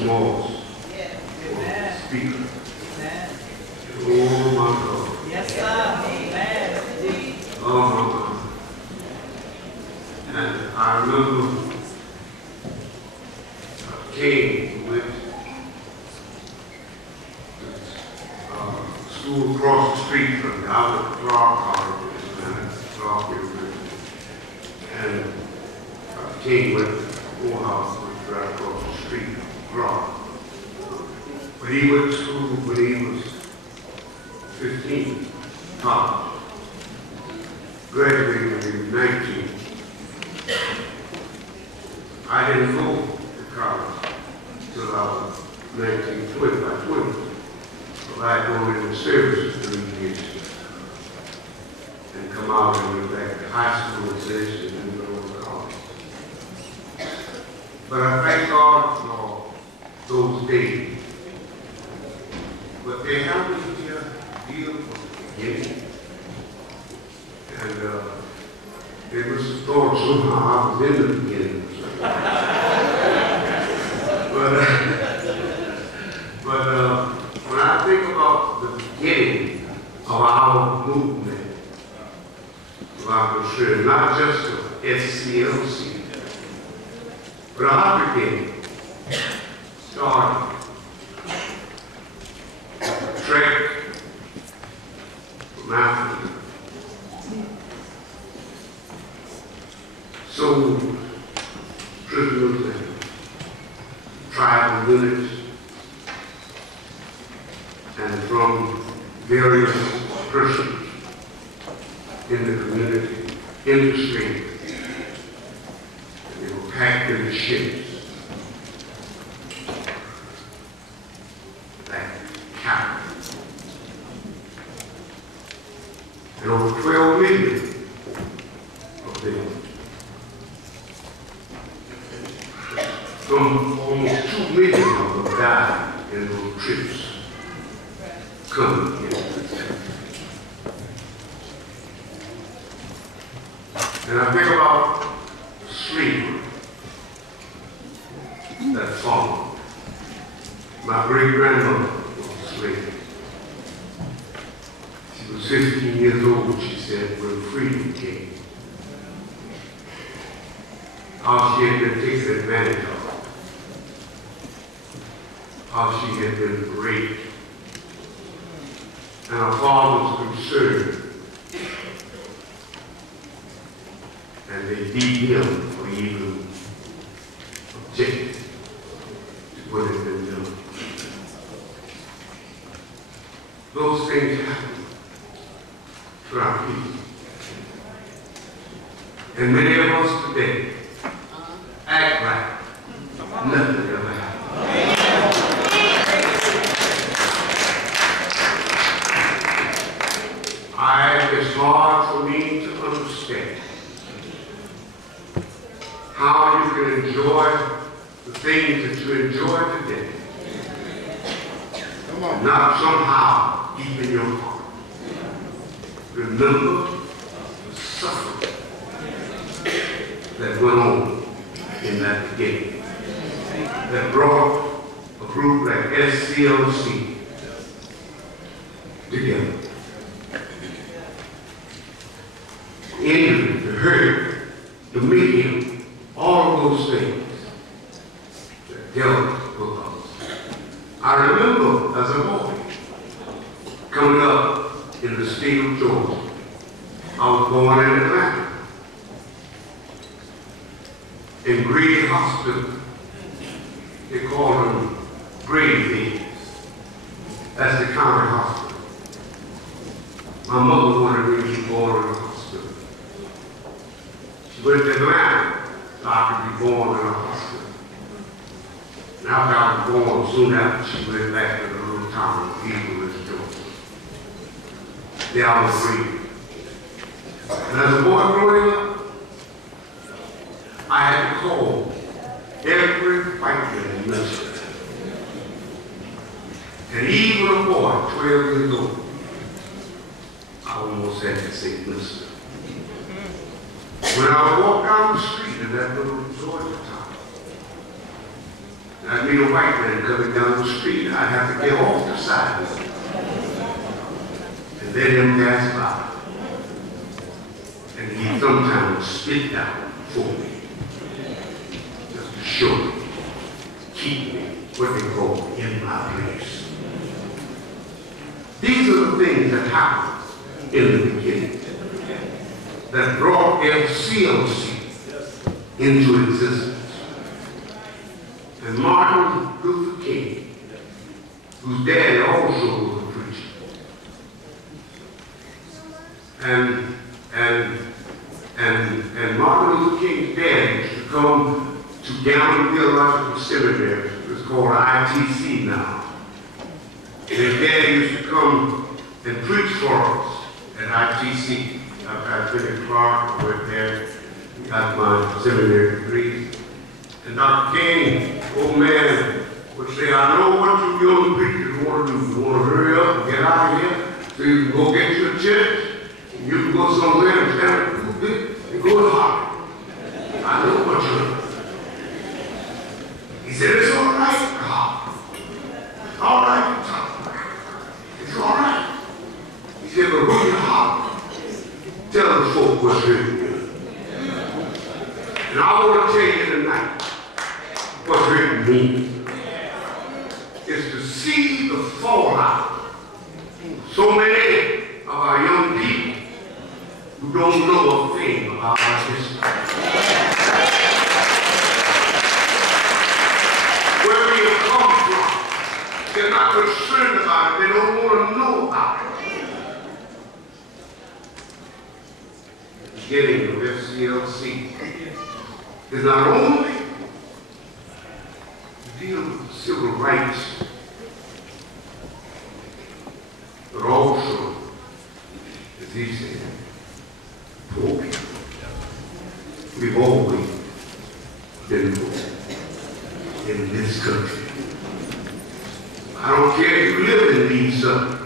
Smalls for speaker. Oh my God. Yes, sir. Amen. Oh my God. And I remember King went to school across the street from me. I went to Clark College and Clark University. And King went to the schoolhouse right across the street from Clark. But he went to school when he was 15, college. Graduated when he was 19. I didn't go to college until I was 19, 20, by 20. So I had gone into service for 3 years and come out and went back to high school and session and go to college. But I thank God for those days. But they helped me to deal with the beginning. And they must have thought somehow I was in the beginning. But when I think about the beginning of our movement, I'm sure not just of SCLC, but our beginning started a trek from Africa. Sold prisoners and tribal units, and from various persons in the community, in the street. They were packed in the ships like cattle. And over 12 million of them. Almost 2 million of them died in those trips coming in. And I think about the slavery that followed. My great-grandmother was a slave. She was 15 years old, she said, when freedom came. How she had been taken advantage of. How she had been raped. And her father was concerned. And they beat him for even objecting to what had been done. Those things happen to our people. And many of us today act like nothing ever happened. It's hard for me to understand how you can enjoy the things that you enjoy today and not somehow deep in your heart remember the suffering that went on in that beginning that brought a group like SCLC together. Injury, the hurt, the medium, all of those things that dealt with us. I remember as a boy coming up in the state of Georgia. I was born in Atlanta. In Grady Hospital, they call them grave beds. That's the county hospital. My mother wanted me to be born in a hospital. She went to Atlanta so I could be born in a hospital. And after I was born, soon after she went back to the little town of Eagle, Georgia. There I was raised. And as a boy growing up, I had to call every white man minister. And even a boy, 12 years old, I almost had to say minister. When I would walk down the street in that little Georgia town, and I meet a white man coming down the street, I'd have to get off the side and let him pass by. And he sometimes spit down for me, just to show me, keep me, what they call, in my place. These are the things that happened in the beginning that brought FCLC into existence. And Martin Luther King, whose daddy also was a preacher, and Martin Luther King's dad used to come to Gamma Theological Seminary. It's called ITC now. And his dad used to come and preach for us at ITC. I've been in Clark, I went there, got my seminary degree. And Dr. King, old man, would say, I know what you young preachers want to do. You want to hurry up and get out of here so you can go get to a church. And you can go somewhere and stand at the pulpit and go to Harvard. I know what you're doing. He said, it's all right, God. It's all right to talk. It's all right. He said, but when you're Harvard, tell the folk what's written here. And I want to tell you tonight what's written means. Is to see the fallout. So many of our young people who don't know a thing about our history. Where we have come from. They're not concerned about it. They don't want to know about it. The beginning of FCLC is not only to deal with civil rights, but also, as he said, poor people. We've always been poor in this country. I don't care if you live in these suburbs.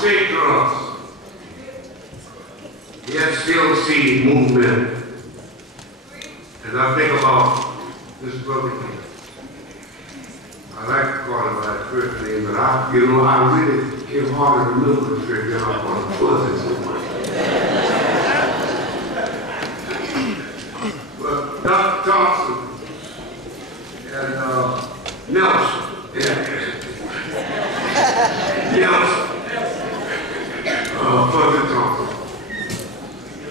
Say to us, the FCLC movement, as I think about this brother here, I like to call him by his first name, but I really came hard to remember the first name. I want to fuzz it so much. But Dr. Thompson and Nelson, Nelson, further Thompson,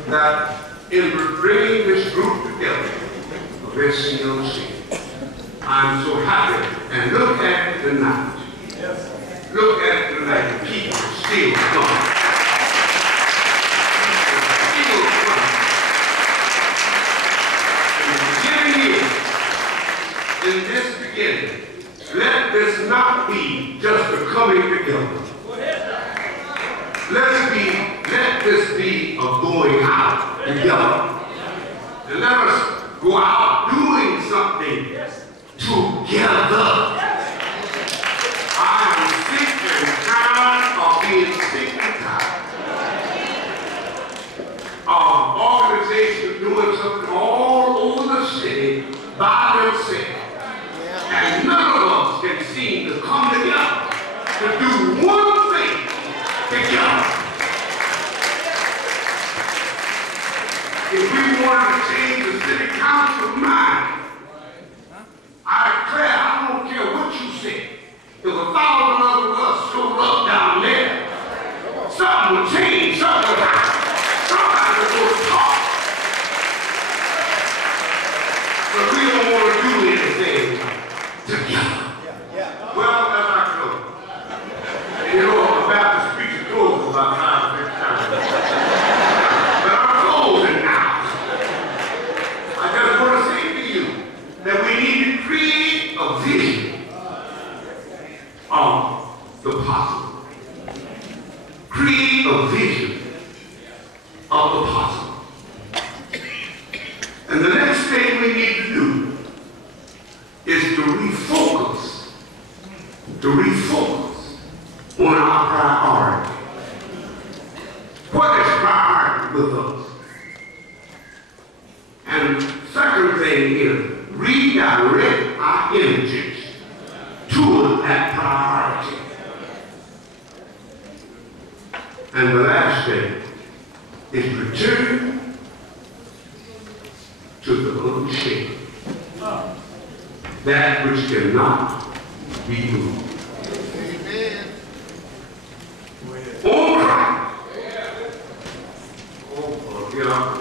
that in bringing this group together of FCLC, I'm so happy. And look at it tonight. Look at it tonight. The people still coming. Still coming. And the beginning is, in this beginning, let this not be just a coming together. Let this be a going out together. And let us go out doing something together. I am sick and tired of being sick and tired of organizations doing something all over the city by themselves. And none of us can seem to come together to do one thing together. If we wanted to change the city council mind, I declare, I don't care what you say. If 1,000 of us showed up down there, something would change, something would happen. Somebody would go talk. But we don't want to do anything together. Well, that's not true. And you know, the Baptist preacher closes about 5 or 6 times. But I'm closing now. I just want to say to you that we need to create a vision of the possible. Create a vision of the possible. thing we need to do is to refocus on our priority. What is priority with us? And second thing is redirect our energies toward that priority. And the last thing is return to the unshaken, that which cannot be moved. On Christ. Oh, get up.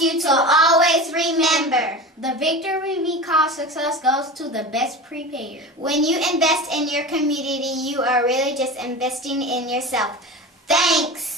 You to always remember, the victory we call success goes to the best prepared. When you invest in your community, you are really just investing in yourself. Thanks.